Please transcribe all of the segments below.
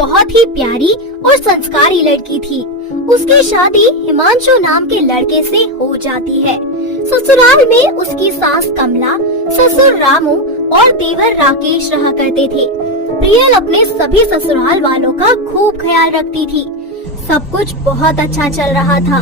बहुत ही प्यारी और संस्कारी लड़की थी। उसकी शादी हिमांशु नाम के लड़के से हो जाती है। ससुराल में उसकी सास कमला, ससुर रामू और देवर राकेश रहा करते थे। प्रियल अपने सभी ससुराल वालों का खूब ख्याल रखती थी। सब कुछ बहुत अच्छा चल रहा था।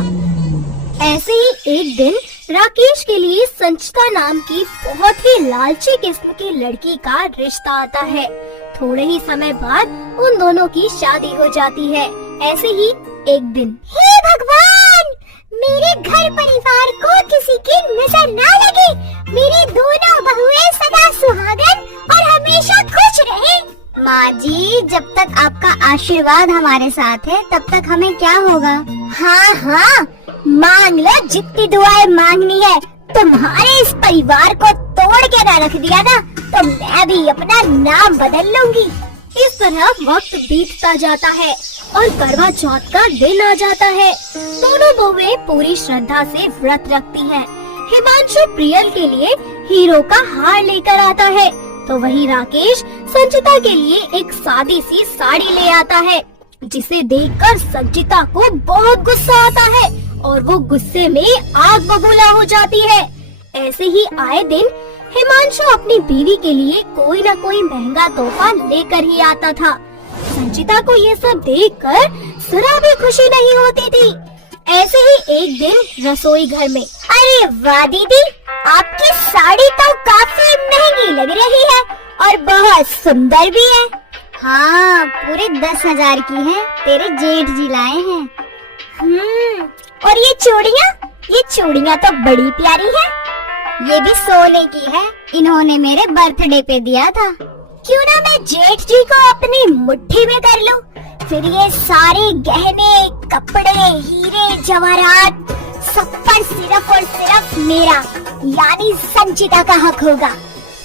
ऐसे ही एक दिन राकेश के लिए संचिता नाम की बहुत ही लालची किस्म की लड़की का रिश्ता आता है। थोड़े ही समय बाद उन दोनों की शादी हो जाती है। ऐसे ही एक दिन, हे भगवान, मेरे घर परिवार को किसी की नजर ना लगे। मेरी दोनों बहुएं सदा सुहागन और हमेशा खुश रहे। माँ जी, जब तक आपका आशीर्वाद हमारे साथ है तब तक हमें क्या होगा। हाँ हाँ, मांग लो जितनी दुआएं मांगनी है। तुम्हारे इस परिवार को तोड़ के ना रख दिया ना तो मैं भी अपना नाम बदल लूंगी। इस तरह वक्त बीतता जाता है और करवा चौथ का दिन आ जाता है। दोनों बहुएं पूरी श्रद्धा से व्रत रखती हैं। हिमांशु प्रियल के लिए हीरो का हार लेकर आता है तो वही राकेश संचिता के लिए एक सादी सी साड़ी ले आता है, जिसे देखकर संचिता को बहुत गुस्सा आता है और वो गुस्से में आग बबूला हो जाती है। ऐसे ही आए दिन हिमांशु अपनी बीवी के लिए कोई न कोई महंगा तोहफा लेकर ही आता था। संचिता को ये सब देखकर जरा भी खुशी नहीं होती थी। ऐसे ही एक दिन रसोई घर में, अरे वाह दीदी, आपकी साड़ी तो काफी महंगी लग रही है और बहुत सुंदर भी है। हाँ, पूरे 10,000 की है, तेरे जेठ जी लाए हैं। और ये चूड़ियाँ तो बड़ी प्यारी है। ये भी सोने की है, इन्होंने मेरे बर्थडे पे दिया था। क्यों ना मैं जेठ जी को अपनी मुट्ठी में कर लूं? फिर ये सारे गहने, कपड़े, हीरे, जवाहरात सब पर सिर्फ और सिर्फ मेरा यानी संचिता का हक होगा।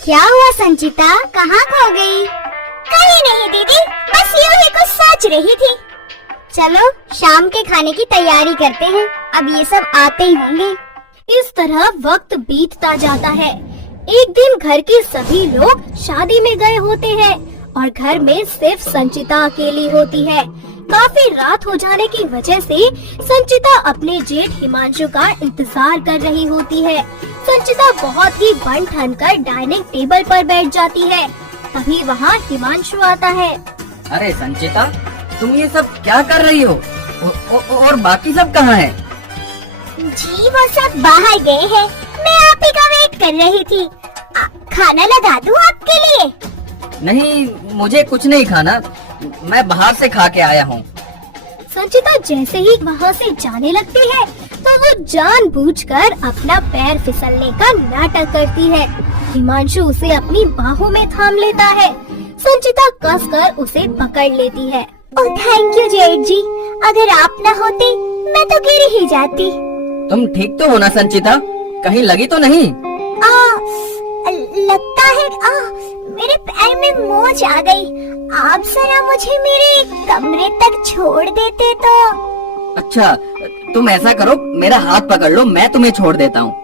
क्या हुआ संचिता, कहाँ खो गई? कहीं नहीं दीदी, बस यूं ही कुछ सोच रही थी। चलो शाम के खाने की तैयारी करते हैं, अब ये सब आते ही होंगे। इस तरह वक्त बीतता जाता है। एक दिन घर के सभी लोग शादी में गए होते हैं और घर में सिर्फ संचिता अकेली होती है। काफी रात हो जाने की वजह से संचिता अपने जेठ हिमांशु का इंतजार कर रही होती है। संचिता बहुत ही बन ठन कर डाइनिंग टेबल पर बैठ जाती है। तभी वहाँ हिमांशु आता है। अरे संचिता, तुम ये सब क्या कर रही हो? और बाकी सब कहाँ हैं? जी वो सब बाहर गए हैं, मैं आप ही का वेट कर रही थी। खाना लगा दूं आपके लिए? नहीं, मुझे कुछ नहीं खाना, मैं बाहर से खा के आया हूँ। संचिता जैसे ही वहाँ से जाने लगती है तो वो जानबूझकर अपना पैर फिसलने का नाटक करती है। हिमांशु उसे अपनी बाहों में थाम लेता है। संचिता कसकर उसे पकड़ लेती है। ओह थैंक यू जेठ जी, अगर आप न होते मैं तो गिर ही जाती। तुम ठीक तो हो ना संचिता, कहीं लगी तो नहीं? लगता है मेरे पैर में मोच आ गई। आप जरा मुझे मेरे कमरे तक छोड़ देते तो। अच्छा, तुम ऐसा करो, मेरा हाथ पकड़ लो, मैं तुम्हें छोड़ देता हूँ।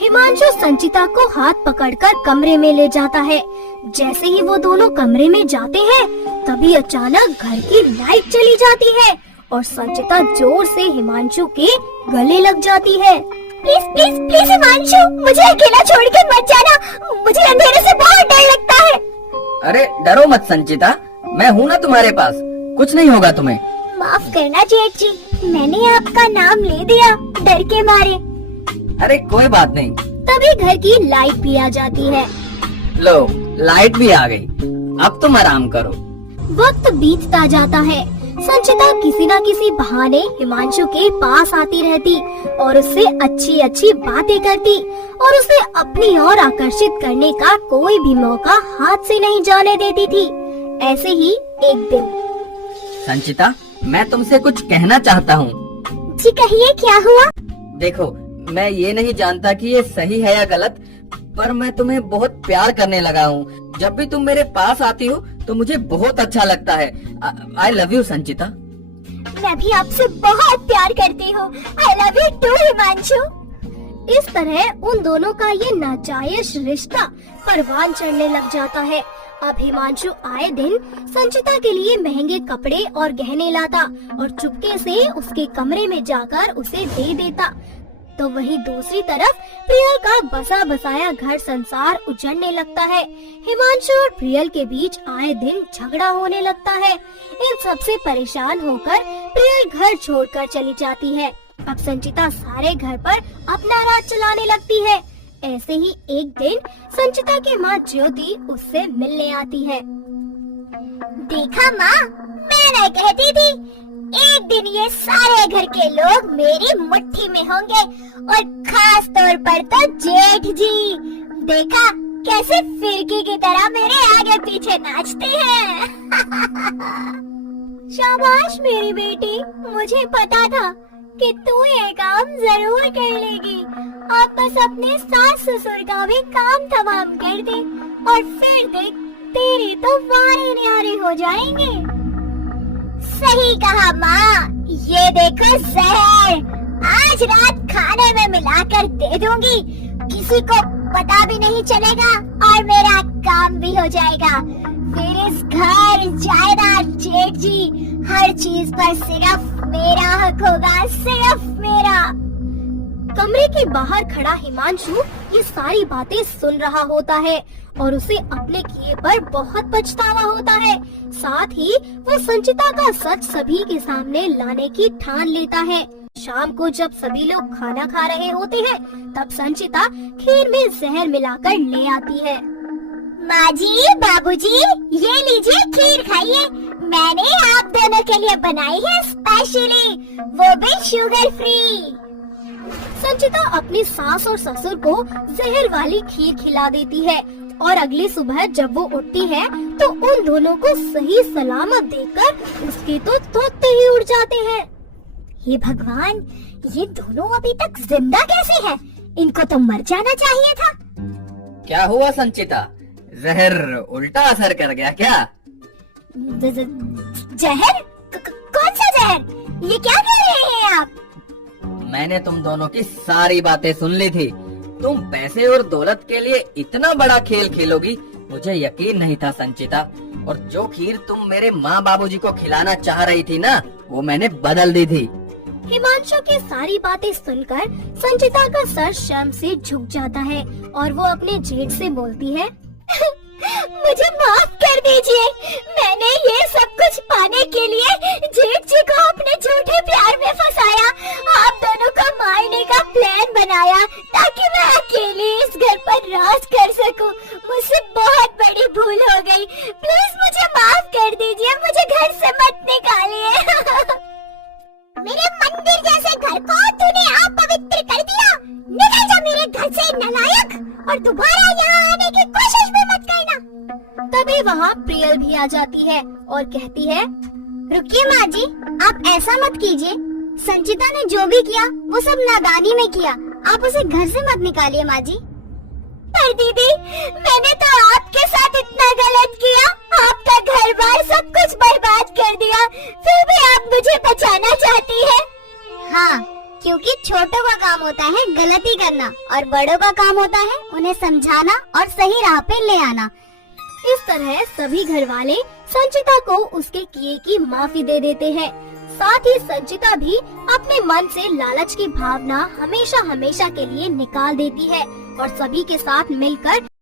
हिमांशु संचिता को हाथ पकड़कर कमरे में ले जाता है। जैसे ही वो दोनों कमरे में जाते हैं तभी अचानक घर की लाइट चली जाती है और संचिता जोर से हिमांशु के गले लग जाती है। प्लीज प्लीज प्लीज हिमांशु, मुझे अकेला छोड़ के मत जाना, मुझे अंधेरे से बहुत डर लगता है। अरे डरो मत संचिता, मैं हूँ ना तुम्हारे पास, कुछ नहीं होगा तुम्हें। माफ करना जेठ जी, मैंने आपका नाम ले दिया डर के मारे। अरे कोई बात नहीं। तभी घर की लाइट भी आ जाती है। लो, लाइट भी आ गई, अब तुम आराम करो। वक्त बीतता जाता है। संचिता किसी न किसी बहाने हिमांशु के पास आती रहती और उससे अच्छी अच्छी बातें करती और उसे अपनी ओर आकर्षित करने का कोई भी मौका हाथ से नहीं जाने देती थी। ऐसे ही एक दिन, संचिता, मैं तुमसे कुछ कहना चाहता हूँ। जी कहिए, क्या हुआ? देखो, मैं ये नहीं जानता कि ये सही है या गलत, पर मैं तुम्हें बहुत प्यार करने लगा हूँ। जब भी तुम मेरे पास आती हो तो मुझे बहुत अच्छा लगता है। I love you Sanchita. मैं भी आपसे बहुत प्यार करती हूँ। I love you too Himanshu. इस तरह उन दोनों का ये नाजायज रिश्ता परवान चढ़ने लग जाता है अब हिमांशु आए दिन संचिता के लिए महंगे कपड़े और गहने लाता और चुपके से उसके कमरे में जाकर उसे दे देता। तो वहीं दूसरी तरफ प्रियल का बसा बसाया घर संसार उजड़ने लगता है। हिमांशु और प्रियल के बीच आए दिन झगड़ा होने लगता है। इन सबसे परेशान होकर प्रियल घर छोड़कर चली जाती है। अब संचिता सारे घर पर अपना राज चलाने लगती है। ऐसे ही एक दिन संचिता की माँ ज्योति उससे मिलने आती है। देखा माँ, मैंने कहती थी एक दिन ये सारे घर के लोग मेरी मुट्ठी में होंगे, और खास तौर पर तो जेठ जी। देखा कैसे फिरकी की तरह मेरे आगे पीछे नाचते हैं। शाबाश मेरी बेटी, मुझे पता था कि तू ये काम जरूर कर लेगी। आप बस अपने सास ससुर का भी काम तमाम कर दे और फिर देख तेरे तो वारे न्यारे हो जाएंगे। सही कहा माँ, ये देखो जहर, आज रात खाने में मिलाकर दे दूंगी, किसी को पता भी नहीं चलेगा और मेरा काम भी हो जाएगा। फिर इस घर जायदाद जेठ जी हर चीज पर सिर्फ मेरा हक होगा, सिर्फ मेरा। कमरे के बाहर खड़ा हिमांशु ये सारी बातें सुन रहा होता है और उसे अपने किए पर बहुत पछतावा होता है। साथ ही वो संचिता का सच सभी के सामने लाने की ठान लेता है। शाम को जब सभी लोग खाना खा रहे होते हैं, तब संचिता खीर में जहर मिलाकर ले आती है। माँ जी, बाबूजी, ये लीजिए खीर खाइए, मैंने आप दोनों के लिए बनाई है स्पेशली, वो भी शुगर फ्री। संचिता अपनी सास और ससुर को जहर वाली खीर खिला देती है और अगली सुबह जब वो उठती है तो उन दोनों को सही सलामत देखकर उसके तो तोते ही उड़ जाते हैं। हे भगवान, ये दोनों अभी तक जिंदा कैसे हैं? इनको तो मर जाना चाहिए था। क्या हुआ संचिता, जहर उल्टा असर कर गया क्या? जहर? कौन सा जहर? ये क्या कह रहे हैं आप? मैंने तुम दोनों की सारी बातें सुन ली थी। तुम पैसे और दौलत के लिए इतना बड़ा खेल खेलोगी, मुझे यकीन नहीं था संचिता। और जो खीर तुम मेरे माँ बाबूजी को खिलाना चाह रही थी ना, वो मैंने बदल दी थी। हिमांशु की सारी बातें सुनकर संचिता का सर शर्म से झुक जाता है और वो अपने जेठ से बोलती है, मुझे माफ कर दीजिए, मैंने ये सब कुछ पाने के लिए जेठ जी को अपने झूठे प्यार में फंसाया, आप दोनों को मारने का प्लान बनाया ताकि मैं अकेली इस घर पर राज कर सकूं। मुझसे बहुत बड़ी भूल हो गई, प्लीज मुझे माफ कर दीजिए, मुझे घर से मत निकालिए। मेरे मंदिर जैसे घर को तूने अपवित्र कर दिया, निकल जा मेरे घर से नालायक, और दोबारा यहाँ आने की कोशिश भी मत करना। तभी वहाँ प्रियल भी आ जाती है और कहती है, रुकिए माँ जी, आप ऐसा मत कीजिए, संचिता ने जो भी किया वो सब नादानी में किया, आप उसे घर से मत निकालिए माँ जी। पर दीदी, मैंने तो आपके साथ इतना गलत किया, आपका घर बार सब कुछ बर्बाद कर दिया, फिर भी आप मुझे बचाना चाहती है। हाँ, क्योंकि छोटों का काम होता है गलती करना और बड़ों का काम होता है उन्हें समझाना और सही राह पे ले आना। इस तरह सभी घर वाले संचिता को उसके किए की माफी दे देते हैं। साथ ही संचिता भी अपने मन से लालच की भावना हमेशा हमेशा के लिए निकाल देती है और सभी के साथ मिलकर